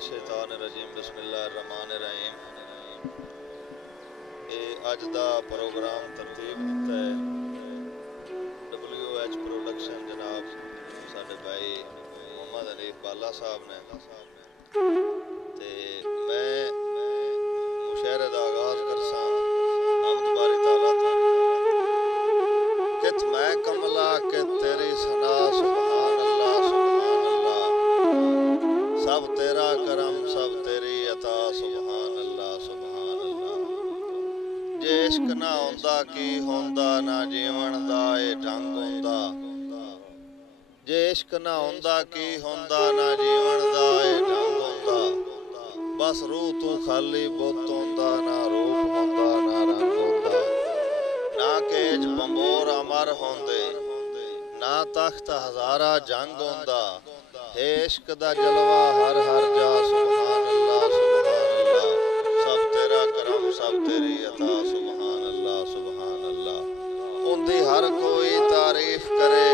मिनश्शैतानिर्रजीम बिस्मिल्लाहिर्रहमानिर्रहीम। ये अज का प्रोग्राम तरतीब दिता है WH प्रोडक्शन जनाब साडे भाई मोहम्मद हनीफ बाला साहब ने ते मैं मुशायरे का आगाज करसा हम्द बारी ताला तो कित मैं कमला के तेरी सना सुभान अल्लाह सब तेरा करम सब तेरी अता सुभान अल्लाह सुभान अल्लाह। जे इश्क ना होंदा की होंदा ना जीवन दा ए ढंग होंदा, जे इश्क ना होंदा की होंदा ना जीवन दा ए ढंग होंदा। बस रूह तू खाली बुत होंदा ना रूप होंदा ना रंग होंदा। ना केज बंबोर अमर होंदे ना तख्त हजारा जंग होंदा। हे इश्क दा जलवा हर हर जा सुभान अल्लाह सब तेरा करम सब तेरी अता सुभान अल्लाह। उनदी हर कोई तारीफ करे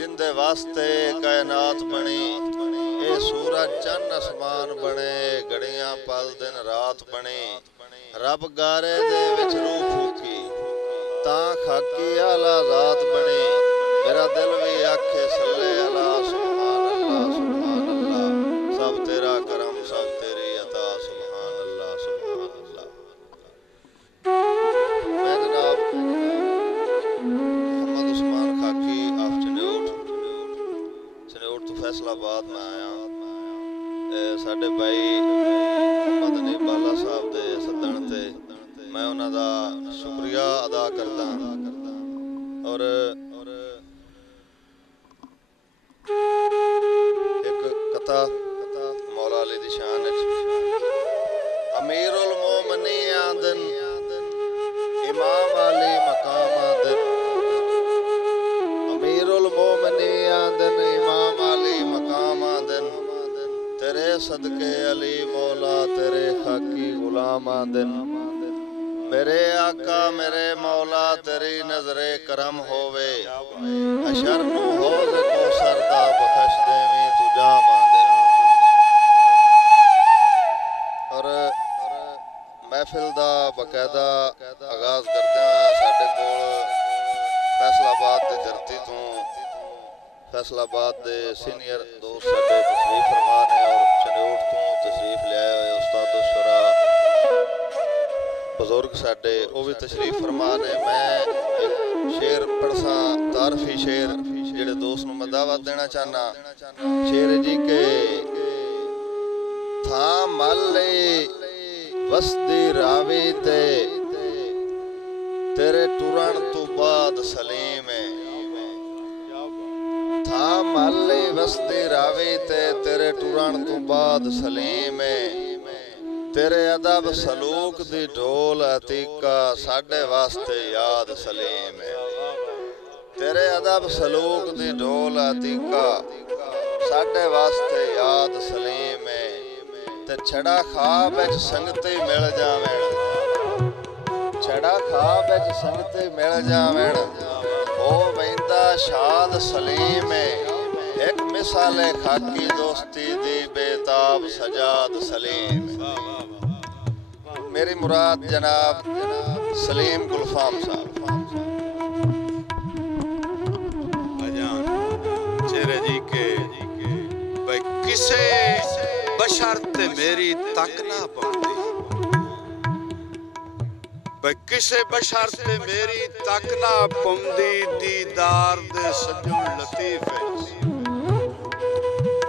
जिंदे वास्ते कायनात बनी। ए सूरज चन्न आसमान बने घड़ियां पल दिन रात बनी। रब गारे दे विच रूह फूकी तां खाकी आला जात बनी। मेरा दिल भी आखे सल्ले अला सुभान अल्लाह सब तेरा करम सब तेरी अता सुभान अल्लाह सुभान अल्लाह। मैं जनाब मोहम्मद उस्मान खाकी ऑफ चनेउट तो फैसलाबाद में आया। साडे भाई मोहम्मद हनीफ बाला साहब दे सदन ते मैं उन्हां दा शुक्रिया अदा करदा और एक कथा मौला अली दी शान अमीरुल मोमिनीन आदन इमाम अली मकाम आदन। अमीरुल मोमिनीन आदन इमाम अली मकाम आदन। तेरे सदके अली मौला तेरे खाकी गुलाम आदन। मेरे आका मेरे मौला तेरी नजरे करम होवे। हशर नू होज को सरदा बख्श देवी तू जाम आदे। और महफिल दा बकायदा आगाज करदे हां। साडे कोल फैसलाबाद दी धरती तो फैसलाबाद दे सीनियर दोस्त साडे तशरीफ फरमा ने और चनेउट तो तशरीफ ले आए हुए उस्ताद शुरा बुजुर्ग साडे वो भी तशरीफ फरमा ने। मैं एक शेर पढ़सा तारफी शेर जेड़े दोस्त नूं मैं दावत देना चाहना। शेर जी के था मल्ले वसदी रावी ते तेरे टुरन तो बाद सलीम है। था मल्ले वसदी रावी ते तेरे टुरन तो बाद सलीम है। तेरे अदब सलूक दी ढोल अतीका साडे वास्ते याद सलीम है। तेरे अदब सलूक दी ढोल अतीका साडे वास्ते याद सलीम है। ते छड़ा खाब विच संगते मिल जावेण, छड़ा खाब विच संगते मिल जावेण ओ वैंदा शाद सलीम है। एक मिसाले खाकी दोस्ती दी बेताब सजाद सलीम है। मेरी मुराद जनाब सलीम गुलफाम साहब। चेहरे जी के भाई किसे बशर्ते मेरी तक ना पौंदी, भाई किसे बशर्ते मेरी तक ना पौंदी। दीदार दे सजन लतीफ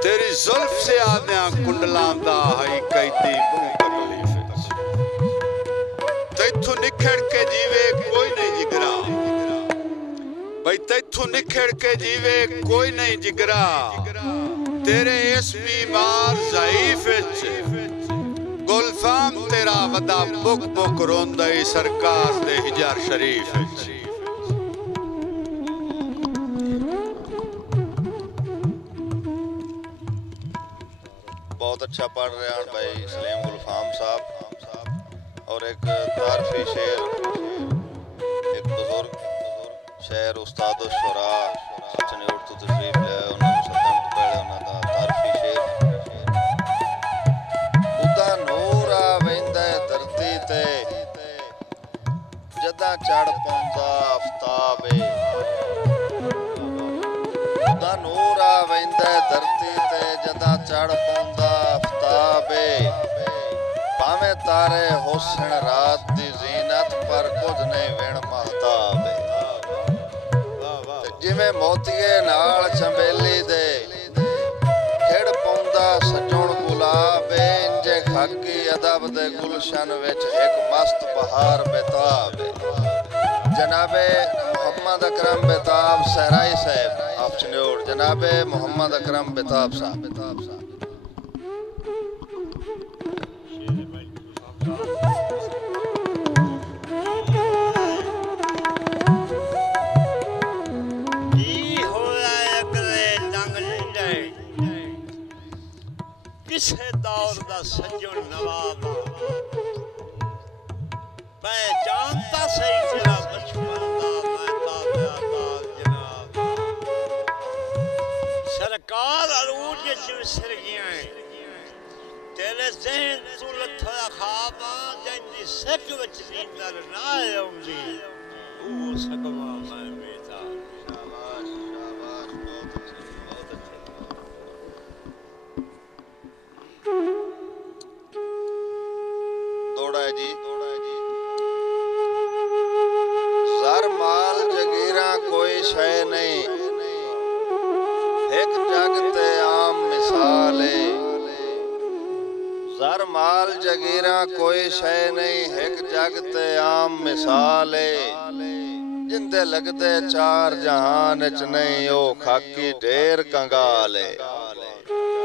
तेरी जुल्फ से आद्या कुंडलां दा हाई कैदी तकलीफ। तैथू निखड़ के जीवे कोई नहीं जिगरा, भाई तैथू निखड़ के जीवे कोई नहीं जिगरा। तेरे इस बीमार ज़ईफ गुलफाम तेरा वदा बुक बुक रोंदा सरकार दे हिजार शरीफ। बहुत अच्छा पढ़ रहे हैं भाई सलीम गुलफाम साहब। और एक तारफी शेर एक बुजुर्ग शेर उस्ताद शुरा चनेउट तो तशरीफ ले उन्होंने सदन पहले उन्होंने तारफी शेर ਨੂਰ ਆ ਵੈਂਦਾ ਧਰਤੀ ਤੇ ਜਦਾਂ ਚੜ ਪਉਂਦਾ ਆਫਤਾਬੇ ਭਾਵੇਂ ਤਾਰੇ ਹੁਸਨ ਰਾਤ ਦੀ ਜ਼ੀਨਤ ਪਰ ਕੁਝ ਨਹੀਂ ਵਿਣ ਮਹਤਾਬੇ ਜਿਵੇਂ ਮੋਤੀਏ ਨਾਲ ਚੰਬੇਲੀ ਦੇ ਖਿੜ ਪਉਂਦਾ ਸਜਣ ਗੁਲਾਬ ਇੰਜੇ ਖਾਕੀ ਅਦਬ ਦੇ ਗੁਲਸ਼ਨ ਵਿੱਚ ਇੱਕ ਮਸਤ ਬਹਾਰ ਬੇਤਾਬ जनाबे मोहम्मद अकरम बेताब सहराई साहब आप चनोड़ जनाबे मोहम्मद अकरम बेताब साहब किसे दौर दा सज्जन नवाब पहचानता सही तेरा बचपन दा मैं ताबिया बाल जनाब सरकार अरूज च विसर गया है तेरे ज़हन तू लथा ख्वाब जंदी सक विच नींदर ना आउंदी ओ सकवा मैं बेटा शाबाश शाबाश बहुत अच्छे दौड़ा है जी ज़र माल जगीरा कोई शय नहीं एक जग ते आम मिसाल है ज़र माल जगीरा कोई शय नहीं एक जग ते आम मिसाल है जिंदे लगदे चार जहान च नहीं ओ खाकी ढेर कंगाल है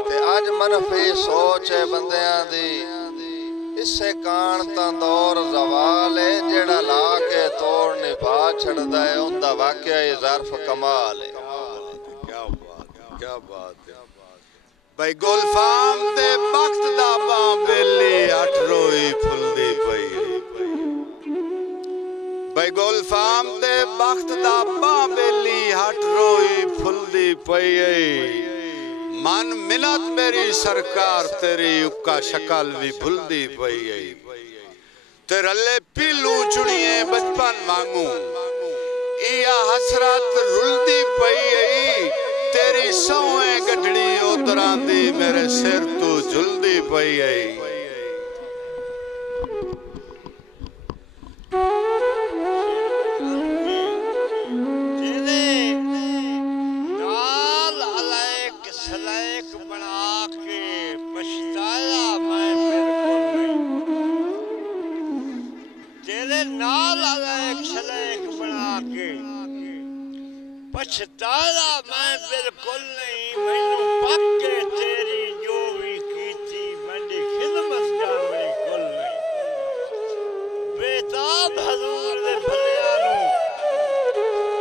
ते अज मनफी सोच है बंदियां दी इसे कान ता दौर जवाल है जेड़ा ला के तोड़ निभा छड़दा है उनदा वाकया ही ज़र्फ कमाल है क्या बात है भाई गुलफाम दे वक्त दा बां बेली अठ रोई फुलदी पई भाई गुलफाम दे वक्त दा बां बेली अठ रोई फुलदी पई मन मिन्नत मेरी सरकार तेरी उक्का शक्ल भी भुलदी पई ते रले पीलू चुनिए बचपन मांगू इया हसरत रुलदी पई तेरी सौए गढ़ड़ी उतरां दी मेरे सिर तू झुलदी पई पछताया मैं बिल्कुल नहीं मैनू पक्के तेरी जो भी कीती मेरी खिदमत जावे कुल नहीं बेताब हजूर दे भलिया नू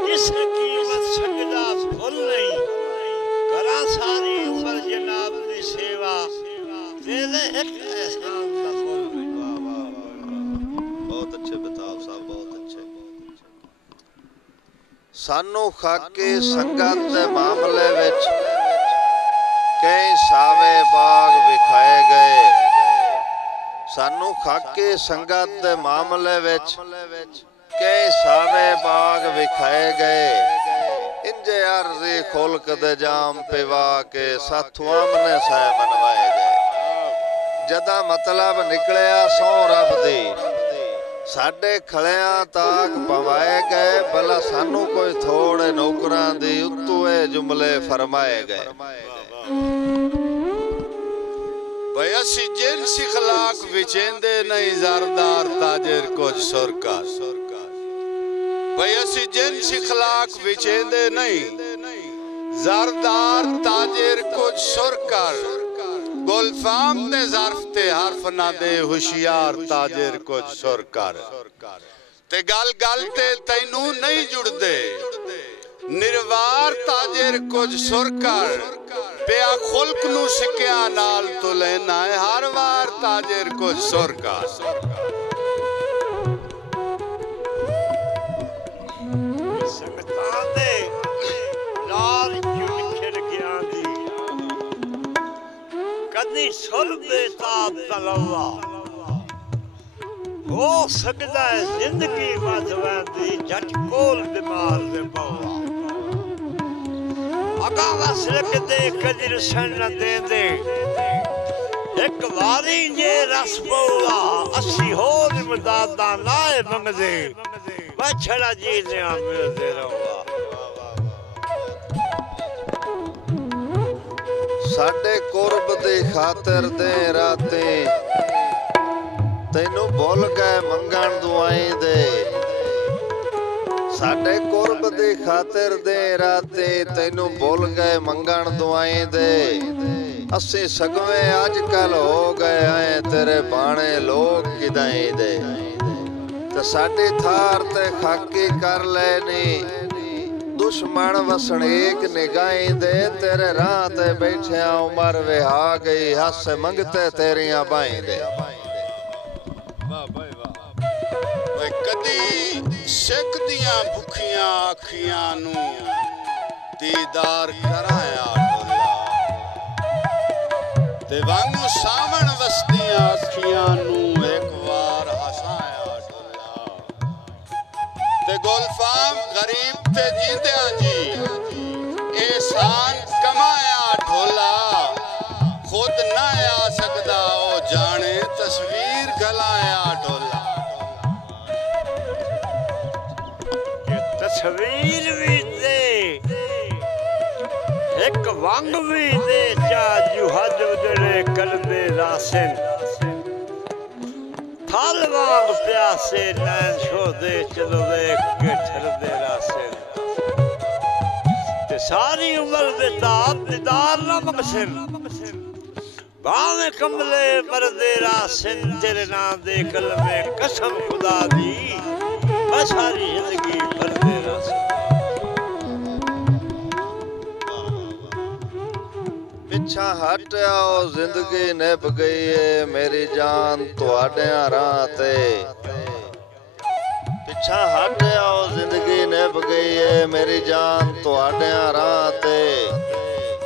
किसे कीमत सकदा भुल नहीं करा सारी उम्र जनाब दी सेवा तेरे एक एहसान दा भुल नहीं बहुत अच्छे बेताब साहब बहुत अच्छे सानू खाकी संगत दे मामले विच कई सावे बाग विखाए गए सानू खाकी संगत दे मामले विच कई सावे बाग विखाए गए इंजे अर्जी खुल्क दे जाम पिवा के साथू आमने सह मनवाए गए जदा मतलब निकलिया सौ रब दी साडे खलियां ताक पवाए गए भला सानू कोई थोड़े नौकरां दी उत्तू ए जुमले फरमाए गए भाई असी जिन्स इखलाक विचेंदे नहीं ज़रदार ताजिर कुछ सुरकार भाई असी जिन्स इखलाक विचेंदे नहीं ज़रदार ताजिर कुछ सुरकार गुलफाम ने ज़र्फ ते हर्फ ना दे होशियार ताजिर कुछ सुरकार ते गल गल ते तैनू नहीं जुड़दे निर्वार ताजिर कुछ सुरकार पिया खुल्क नू सिक्किया नाल तो लेना है हर वार ताजिर कुछ सुरकार संगतां दे लाल निखर गया दी कदी सुल बेताब तलवा हो सकदा है जिंदगी मजवा दी झट कोल दिमाग दे पवा अगा वसले के दे कदी रसन न दे दे एक वारी जे रस पौवा अस्सी होर मदादा लाए मंगदे बछड़ा जी ने मिलदे रहुआ साडे कुर्ब दी खातिर दे राते तैनू भुल गए मंगण दुआई दे साडे कुर्ब दी खातिर दे राते तैनू भुल गए मंगण दुआई दे असी सगवे अजकल हो गए आए तेरे बाणे लोग किदाई दे ते साडी थार ते खाकी कर लेनी दुश्मन वसणेक निगाही दे तेरे राह ते बैठिया उमर विहा गई हस मंगते तेरिया बाई दे कदी सिख दियां भुखियां अखियां नू दीदार कराया ढोला ते वांगू सावण वसदियां अखियां नू एक बार हसाया ढोला ते गुलफाम गरीब ते जींदियां जी एहसान कमाया ढोला खुद ना आ सकदा ओ जाने तस्वीर गलाया ढोला तस्वीर भी दे एक वांग भी दे चाजू हज उजड़े कर दे रासन थाल वांग प्यासे नैन छो दे चलो देख के ठर दे रासन ते सारी उम्र बेताब दीदार ना मकसन बावे कमले मरदे रासन तेरे नाम दे कलमे कसम खुदा दी सारी जिंदगी भर दे पिछा हट आओ जिंदगी निभ गई है मेरी जान तुहाडे राह ते पिछा हट आओ जिंदगी निभ गई है मेरी जान तुहाडे राह ते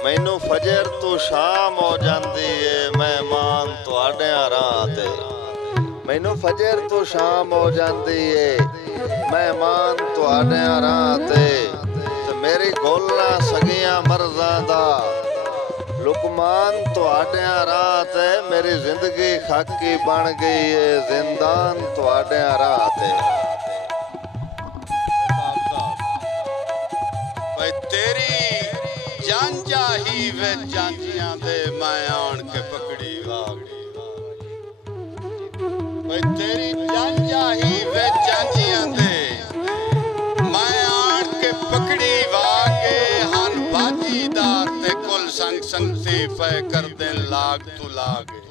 मैनू फजर तू शाम हो जाती है मेहमान तुहाडे राह ते मैनू फजर तू शाम हो जाती है मेहमान तुहाडे राह ते मेरी गोलना सगियां मर्ज़ां दा लुकमान तुहाडे राह ते मेरी जिंदगी खाकी बन गई है जिंदान तुहाडे राह ते भाई तेरी जांजा ही वे जांजियां दे मैं आन के पकड़ी वागड़ी भाई तेरी जांजा ही वे जांजियां दे मैं आन के पकड़ी वागे हन बाजीदार ते कुल संग संगती पे कर दे लाग तू लागे